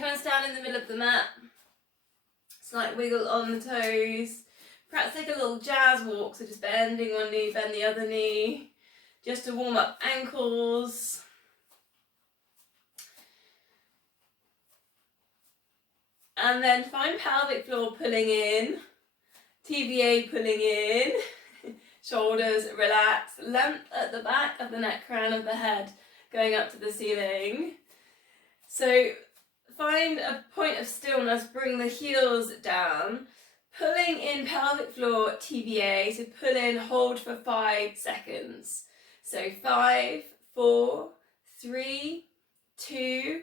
come and stand in the middle of the mat. Slight wiggle on the toes. Perhaps take a little jazz walk, so just bending one knee, bend the other knee, just to warm up ankles. And then find pelvic floor pulling in, TVA pulling in, shoulders relax, length at the back of the neck, crown of the head going up to the ceiling. So find a point of stillness, bring the heels down, pulling in pelvic floor TVA, so pull in, hold for 5 seconds. So 5, 4, 3, 2,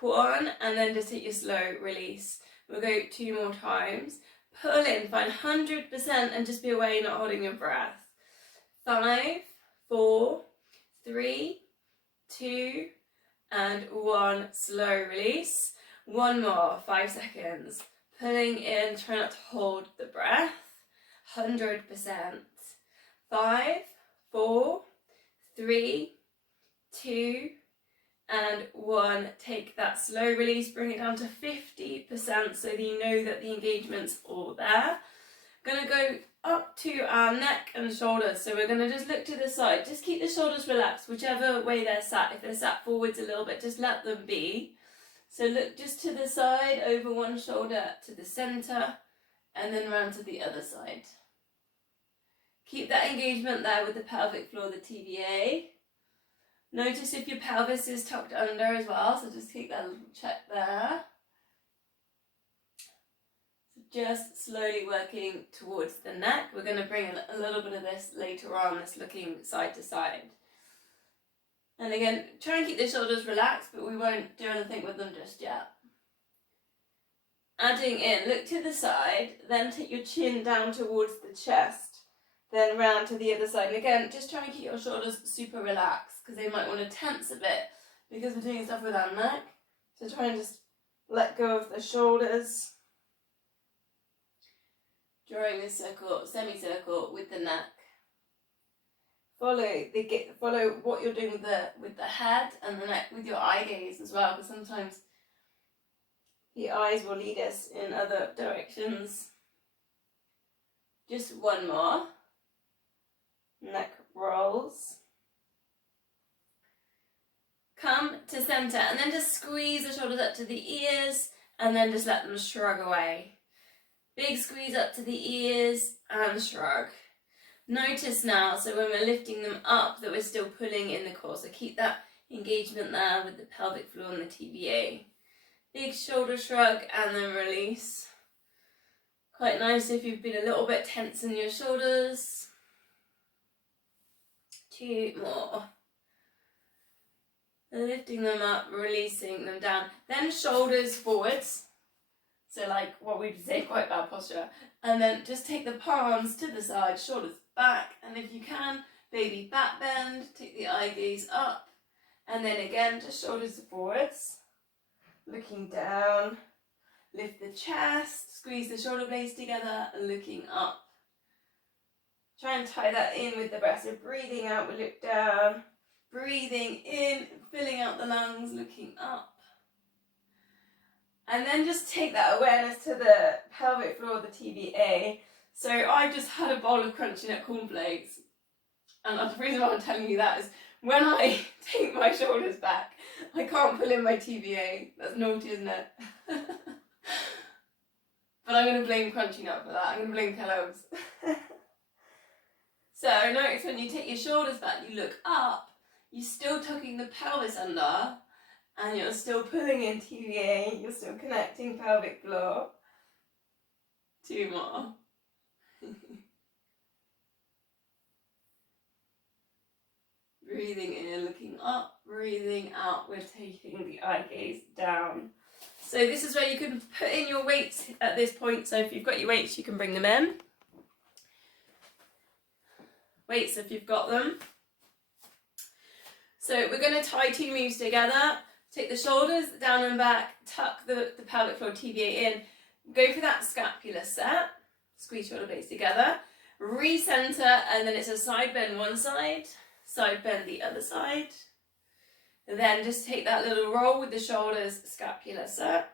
1, and then just take your slow release. We'll go 2 more times. Pull in, find 100% and just be away, not holding your breath. 5, 4, 3, 2, and 1. Slow release. One more, 5 seconds. Pulling in, try not to hold the breath. 100%. 5, 4, 3, 2, and 1. Take that slow release, bring it down to 50% so that you know that the engagement's all there. Gonna go up to our neck and shoulders, so we're gonna just look to the side. Just keep the shoulders relaxed, whichever way they're sat. If they're sat forwards a little bit, just let them be. So look just to the side, over one shoulder to the center, and then round to the other side. Keep that engagement there with the pelvic floor, the TVA. Notice if your pelvis is tucked under as well, so just take that little check there. So just slowly working towards the neck. We're going to bring in a little bit of this later on, this looking side to side. And again, try and keep the shoulders relaxed, but we won't do anything with them just yet. Adding in, look to the side, then take your chin down towards the chest, then round to the other side. And again, just try and keep your shoulders super relaxed, because they might want to tense a bit because we're doing stuff with our neck. So try and just let go of the shoulders, drawing a circle, semicircle with the neck. Follow what you're doing with the head and the neck with your eye gaze as well, because sometimes the eyes will lead us in other directions. Just one more. Neck rolls. Come to center and then just squeeze the shoulders up to the ears and then just let them shrug away. Big squeeze up to the ears and shrug. Notice now, so when we're lifting them up, that we're still pulling in the core. So keep that engagement there with the pelvic floor and the TVA. Big shoulder shrug and then release. Quite nice if you've been a little bit tense in your shoulders. 2 more. Lifting them up, releasing them down. Then shoulders forwards. So like what we'd say, quite bad posture. And then just take the palms to the side, shoulders back. And if you can, baby back bend, take the eye gaze up. And then again, just shoulders forwards. Looking down. Lift the chest, squeeze the shoulder blades together and looking up. Try and tie that in with the breath. So breathing out, we look down. Breathing in, filling out the lungs, looking up. And then just take that awareness to the pelvic floor, the TVA. So I've just had a bowl of crunchy nut cornflakes. And the reason why I'm telling you that is when I take my shoulders back, I can't pull in my TVA. That's naughty, isn't it? But I'm going to blame crunchy nut for that. I'm going to blame Kellogg's. So notice when you take your shoulders back, you look up, you're still tucking the pelvis under, and you're still pulling in TVA, you're still connecting pelvic floor. 2 more. Breathing in, looking up, breathing out, we're taking the eye gaze down. So this is where you can put in your weights at this point. So if you've got your weights, you can bring them in. Weights if you've got them. So we're going to tie 2 moves together. Take the shoulders down and back, tuck the pelvic floor TVA in. Go for that scapular set. Squeeze shoulder blades together. Recenter, and then it's a side bend one side, side bend the other side. Then just take that little roll with the shoulders, scapula set.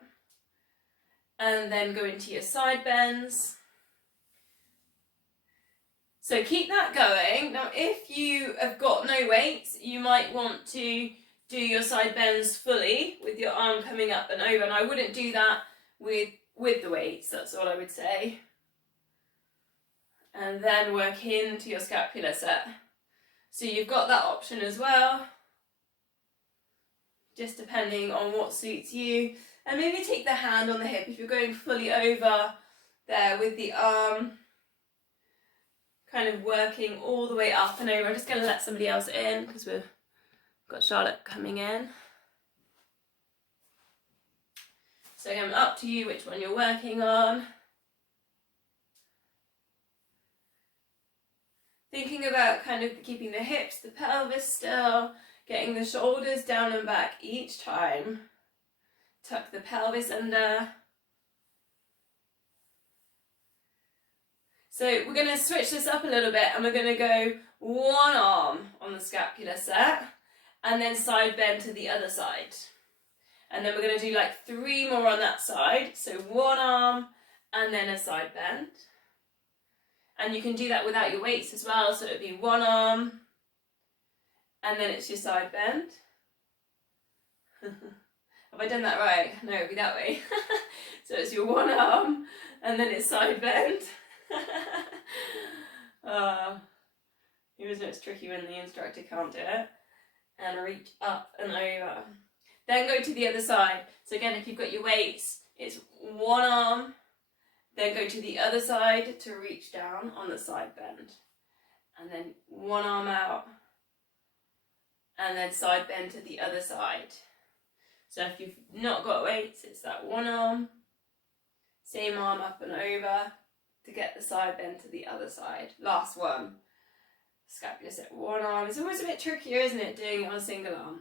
And then go into your side bends. So keep that going. Now, if you have got no weights, you might want to do your side bends fully with your arm coming up and over. And I wouldn't do that with the weights, that's all I would say. And then work into your scapular set. So you've got that option as well, just depending on what suits you. And maybe take the hand on the hip if you're going fully over there with the arm, kind of working all the way up and over. I'm just going to let somebody else in because we've got Charlotte coming in. So again, up to you which one you're working on. Thinking about kind of keeping the hips, the pelvis still, getting the shoulders down and back each time. Tuck the pelvis under. So we're going to switch this up a little bit and we're going to go one arm on the scapular set and then side bend to the other side. And then we're going to do like 3 more on that side. So one arm and then a side bend. And you can do that without your weights as well. So it would be one arm and then it's your side bend. Have I done that right? No, it would be that way. So it's your one arm and then it's side bend. Even though it's tricky when the instructor can't do it. And reach up and over. Then go to the other side. So again, if you've got your weights, it's one arm, then go to the other side to reach down on the side bend. And then one arm out, and then side bend to the other side. So if you've not got weights, it's that one arm, same arm up and over to get the side bend to the other side. Last one. Scapula set, one arm. It's always a bit trickier, isn't it, doing it on a single arm.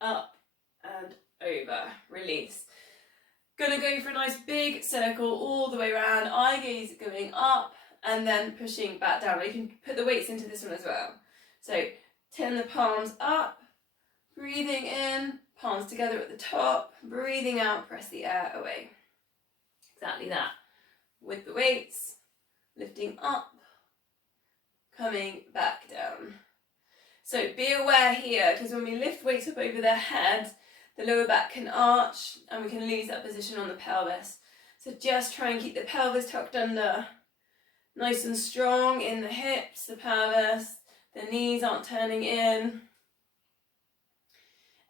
Up and over, release. Gonna go for a nice big circle all the way around, eye gaze going up and then pushing back down. You can put the weights into this one as well. So turn the palms up, breathing in, palms together at the top, breathing out, press the air away. Exactly that. With the weights, lifting up, coming back down. So be aware here, because when we lift weights up over their head, the lower back can arch and we can lose that position on the pelvis. So just try and keep the pelvis tucked under. Nice and strong in the hips, the pelvis, the knees aren't turning in.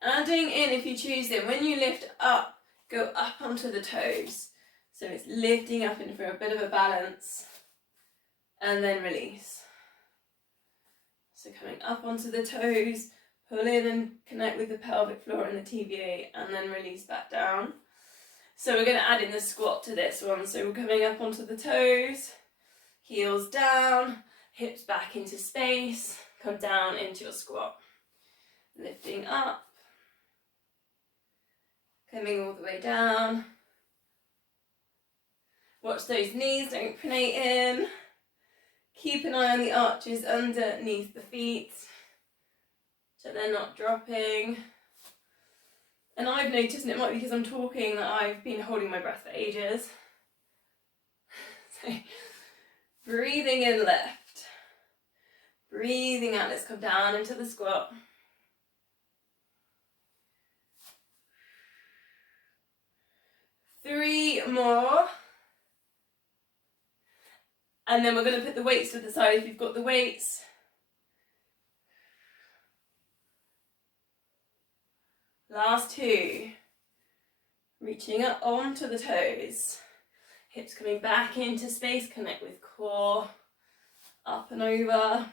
Adding in if you choose them. When you lift up, go up onto the toes. So it's lifting up in for a bit of a balance and then release. So coming up onto the toes, pull in and connect with the pelvic floor and the TVA and then release back down. So we're going to add in the squat to this one. So we're coming up onto the toes, heels down, hips back into space, come down into your squat. Lifting up, coming all the way down. Watch those knees, don't pronate in. Keep an eye on the arches underneath the feet so they're not dropping. And I've noticed, and it might be because I'm talking, that I've been holding my breath for ages. So breathing in, lift. Breathing out, let's come down into the squat. Three more. And then we're going to put the weights to the side if you've got the weights. Last two. Reaching up onto the toes. Hips coming back into space, connect with core. Up and over.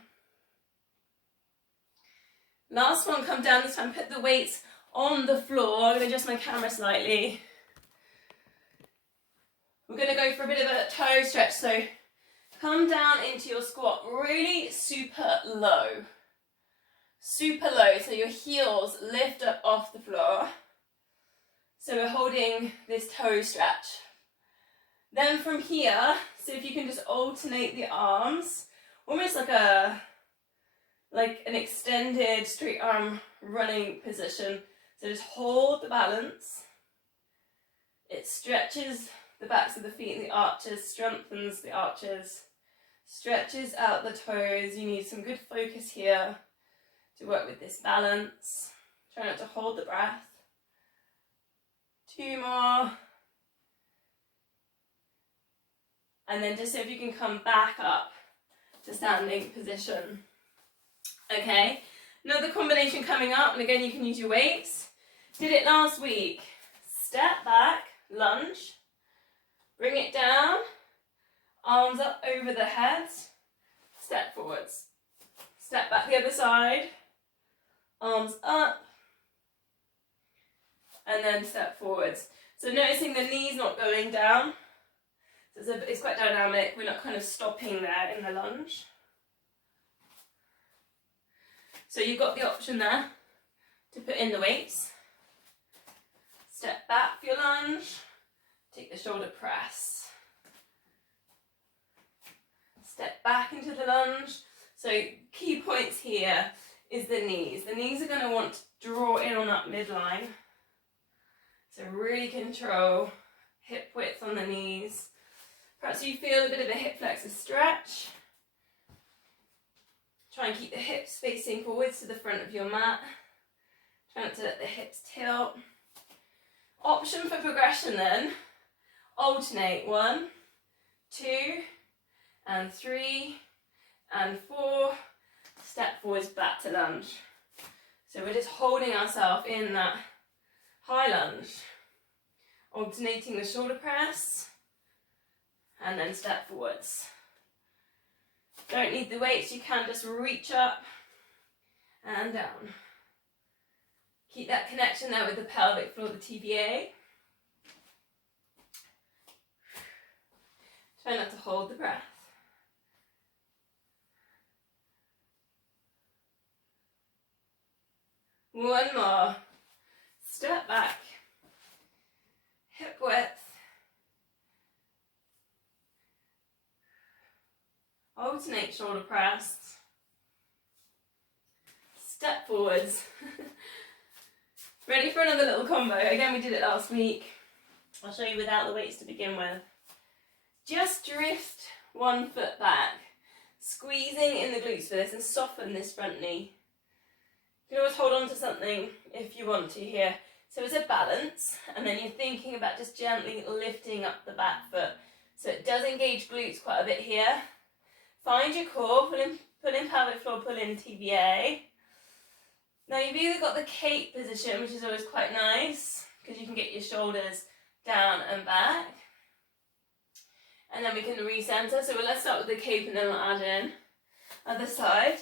Last one, come down this time, put the weights on the floor. I'm going to adjust my camera slightly. We're going to go for a bit of a toe stretch, so come down into your squat, really super low. Super low, so your heels lift up off the floor. So we're holding this toe stretch. Then from here, so if you can just alternate the arms, almost like like an extended straight arm running position. So just hold the balance. It stretches the backs of the feet and the arches, strengthens the arches, stretches out the toes. You need some good focus here to work with this balance. Try not to hold the breath. 2 more. And then just see if you can come back up to standing position. Okay, another combination coming up, and again you can use your weights. Did it last week. Step back, lunge, bring it down, arms up over the head, step forwards. Step back the other side, arms up, and then step forwards. So noticing the knees not going down. So it's quite dynamic, we're not kind of stopping there in the lunge. So you've got the option there to put in the weights. Step back for your lunge, take the shoulder press. Step back into the lunge. So key points here is the knees. The knees are going to want to draw in on that midline. So really control hip width on the knees. Perhaps you feel a bit of a hip flexor stretch. Try and keep the hips facing forwards to the front of your mat. Try not to let the hips tilt. Option for progression then, alternate 1, 2, and 3, and 4, step forwards back to lunge. So we're just holding ourselves in that high lunge, alternating the shoulder press, and then step forwards. Don't need the weights, you can just reach up and down. Keep that connection there with the pelvic floor, the TVA. Try not to hold the breath. One more. Step back. Hip width. Alternate shoulder press. Step forwards. Ready for another little combo. Again, we did it last week. I'll show you without the weights to begin with. Just drift one foot back, squeezing in the glutes for this and soften this front knee. You can always hold on to something if you want to here. So it's a balance, and then you're thinking about just gently lifting up the back foot. So it does engage glutes quite a bit here. Find your core, pull in pelvic floor, pull in TVA. Now you've either got the cape position, which is always quite nice, because you can get your shoulders down and back. And then we can recenter. So let's start with the cape and then we'll add in. Other side.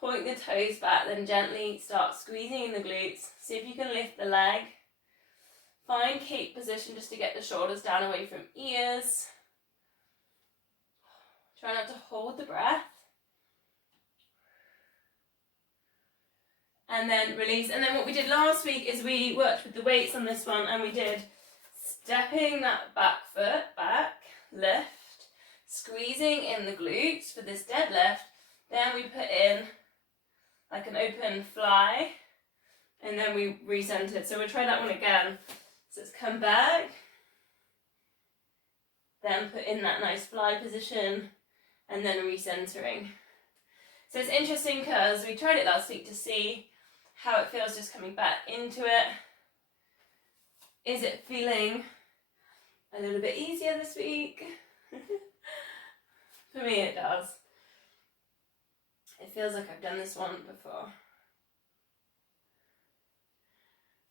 Point the toes back, then gently start squeezing in the glutes. See if you can lift the leg. Find cape position just to get the shoulders down away from ears. Try not to hold the breath. And then release. And then what we did last week is we worked with the weights on this one, and we did stepping that back foot back, lift, squeezing in the glutes for this deadlift. Then we put in like an open fly, and then we recentered. So we'll try that one again. So it's come back, then put in that nice fly position, and then recentering. So it's interesting because we tried it last week to see how it feels just coming back into it. Is it feeling a little bit easier this week? For me it does. It feels like I've done this one before.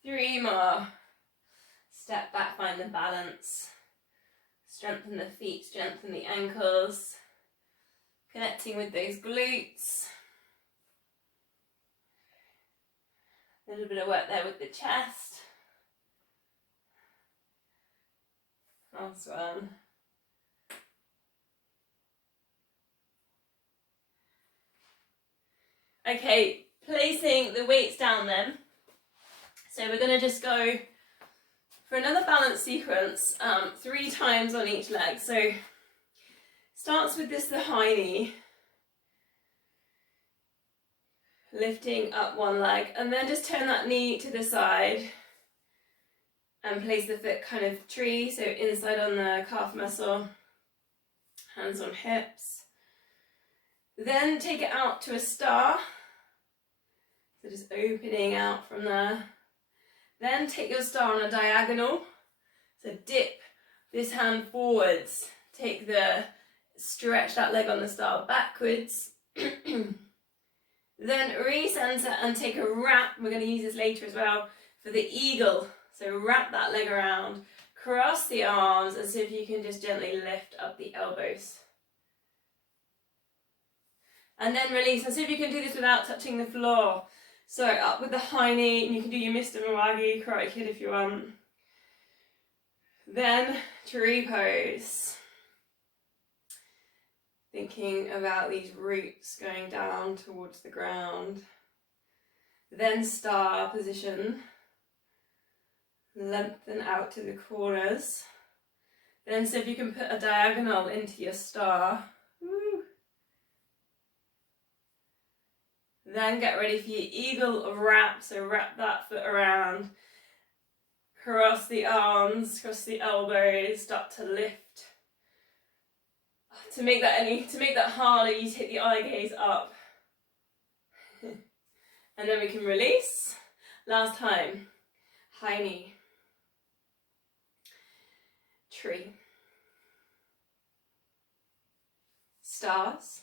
3 more. Step back, find the balance. Strengthen the feet, strengthen the ankles. Connecting with those glutes. A little bit of work there with the chest. Last one. Okay, placing the weights down then. So we're going to just go for another balance sequence, 3 times on each leg. So starts with this, the high knee. Lifting up one leg, and then just turn that knee to the side and place the foot kind of tree, so inside on the calf muscle, hands on hips. Then take it out to a star, so just opening out from there. Then take your star on a diagonal, so dip this hand forwards, stretch that leg on the star backwards. Then recenter and take a wrap. We're going to use this later as well for the eagle. So wrap that leg around, cross the arms, and see if you can just gently lift up the elbows. And then release, and see if you can do this without touching the floor. So up with the high knee, and you can do your Mr. Miyagi, Karate Kid if you want. Then tree pose. Thinking about these roots going down towards the ground. Then star position. Lengthen out to the corners. Then see if you can put a diagonal into your star. Woo. Then get ready for your eagle wrap. So wrap that foot around. Cross the arms, cross the elbows, start to lift. To make that harder, you take the eye gaze up. And then we can release. Last time. High knee. Tree. Stars.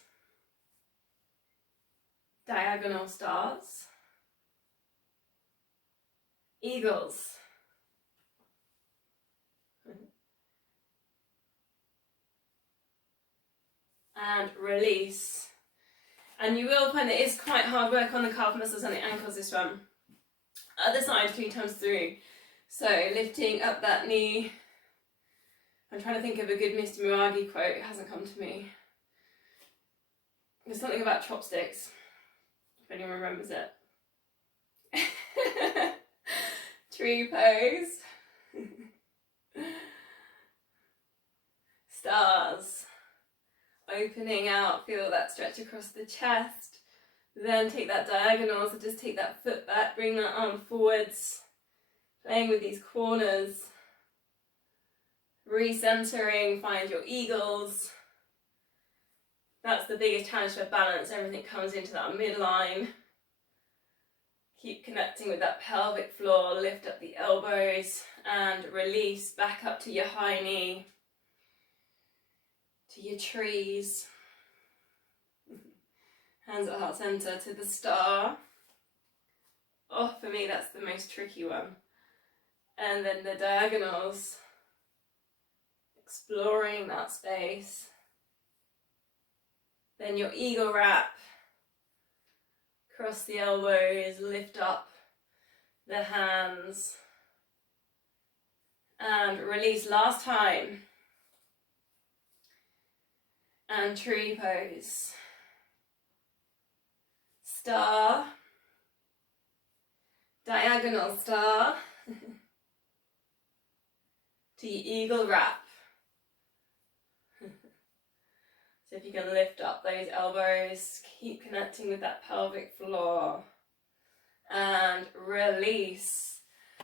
Diagonal stars. Eagles. And release. And you will find that it's quite hard work on the calf muscles and the ankles, this one. Other side 3 times through. So lifting up that knee. I'm trying to think of a good Mr. Miyagi quote. It hasn't come to me. There's something about chopsticks, if anyone remembers it. Tree pose. Stars. Opening out, feel that stretch across the chest. Then take that diagonal, so just take that foot back, bring that arm forwards. Playing with these corners. Recentering, find your eagles. That's the biggest challenge for balance. Everything comes into that midline. Keep connecting with that pelvic floor. Lift up the elbows and release back up to your high knee. To your trees. Hands at heart center to the star. Oh, for me that's the most tricky one. And then the diagonals. Exploring that space. Then your eagle wrap. Cross the elbows, lift up the hands. And release last time. And tree pose. Star. Diagonal star. To your eagle wrap. So if you can lift up those elbows, keep connecting with that pelvic floor. And release.